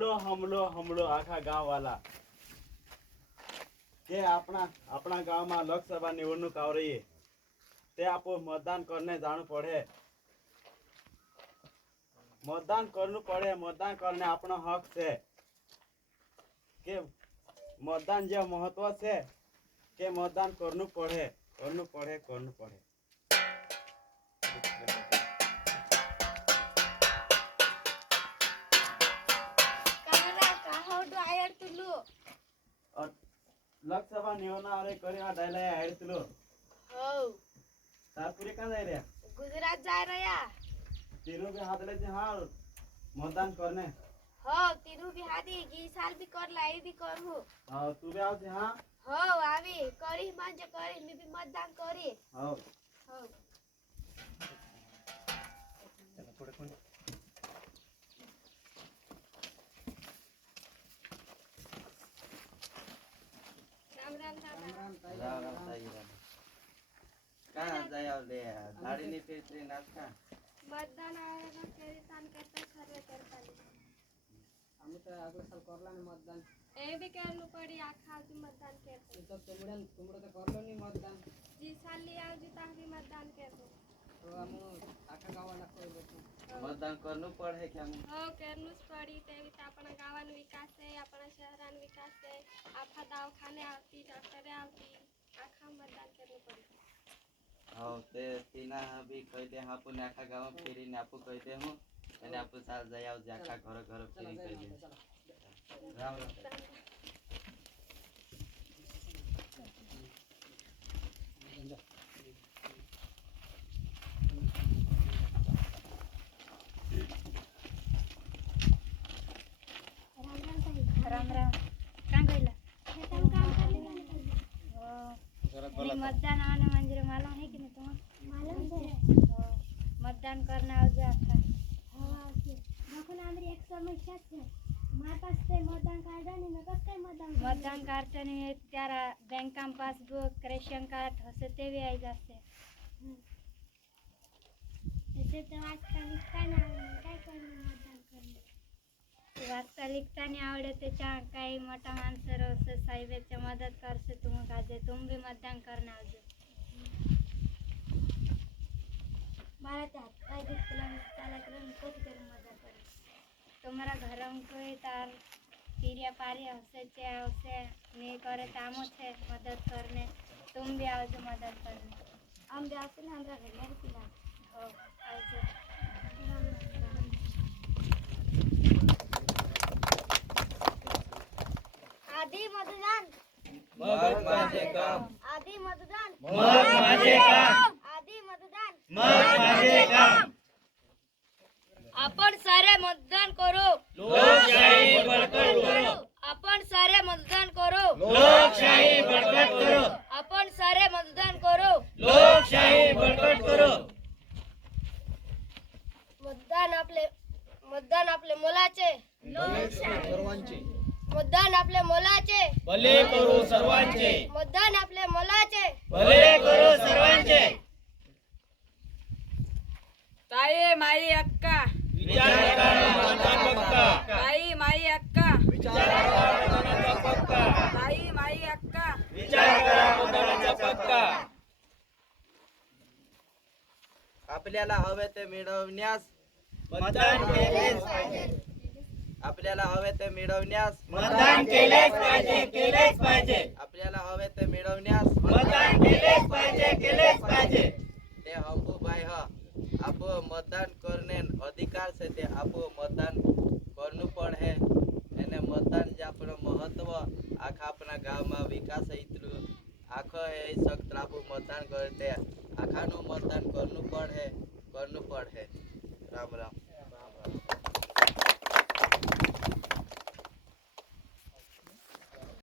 हमलो आखा गाव वाला के अपना गाव में लोकसभा निवडणूक आ रही है ते आप मतदान करने जाना पड़े मतदान करने अपना हक से के मतदान जो महत्व से के मतदान करना पड़े और लोकसभा निवडणूक आ रही करीमा डायला हेडतलो हो तारपुरी का जाय रे गुजरात जा रहा तीनों भी हाथ ले हाँ मतदान करने हो तीनों भी हाथी की साल भी कर लाई भी करू हाँ तू भी आओ हाँ हो आवी करी मांजे करी मी भी मतदान करी हाँ हो राम कहाँ जाए ले गाड़ी नहीं फिरती नाच का मतदान आयोगा केरी तान करता सर्वे करता आम्ही तर अगले साल करला नाही मतदान ए भी करनु पड़ी आखा जी मतदान करते तर तुमडं तर करलो नाही मतदान जी साल लिया जी ता भी मतदान करते तो आम्ही आखा गावाला कळलो मतदान करना पड़े क्या हो करनुच पड़ी तेवी आपणा गावान विकास है आपणा शहरान विकास है आखा दवाखाने आवती डॉक्टर आवती आखा मतदान करनु पड़ी हाँ ते तीना भी कहते हैं अपन आखा गाँव फेरी ने आपको कहते हूँ मैंने आपको साथ जाए आओ जाखा घर घर फेरी कहते राम राम राम राम काय गइला हो मतदान आने मंदिर मालूम है कि नहीं तुम्हें मालूम है मतदान करना आओ जा था हां देखो ना अंदर एक समस्या है मार पास से मतदान कार्ड नहीं न कस मतदान कार्ड नहीं त्यारा बैंक का पासबुक रेशन कार्ड हसे ते भी आई जाते ऐसे तो वाचता लिखता ना काय करणार मतदान करणे वाचता लिखता नहीं आवडे त्याच्या काही मोठा माणसं रोज साहेबांची मदत करते तुम्ही काजे तुम भी मतदान करना आवજો मारा त्यात काय दिसला त्याला करून कोटी करून मदत कर तुम्हारा घर में कोई तार पीरिया पारी हसे नहीं करे तामो छे मदद करने तुम भी आवજો मदद करने हम भी आते ना हमरा घर में पिला हो आवજો आदि मतदान मग माझे काम आदि मतदान मग माझे काम आदि मतदान मग माझे काम आपण सारे मतदान करो लोकशाही बळकट करो आपण सारे मतदान करो लोकशाही बळकट करो आपण सारे मतदान करो लोकशाही बळकट करो मतदान आपले मोलाचे सर्वांचे मतदान आपले मोलाचे भले करू सर्वांचे मतदान आपले मोलाचे भले करू सर्वांचे ताई माई अक्का विचार करा मतदान पक्का ताई माई अक्का विचार करा मतदानाचा पक्का ताई माई अक्का विचार करा मतदानाचा पक्का आपल्याला हवे ते मिळवण्यास मतदान केलेच पाहिजे आपल्याला हवे ते मिळवण्यास मतदान केलेच पाहिजे आपल्याला हवे ते मिळवण्यास मतदान केलेच पाहिजे ते हमको भाई हा आप मतदान करने अधिकार से ते आप मतदान करनु पड़े एने मतदान जे अपन महत्व आखा अपना गांव में विकास इतलू आखो है सख्त आप मतदान करते आखा नु मतदान करनु पड़े राम राम।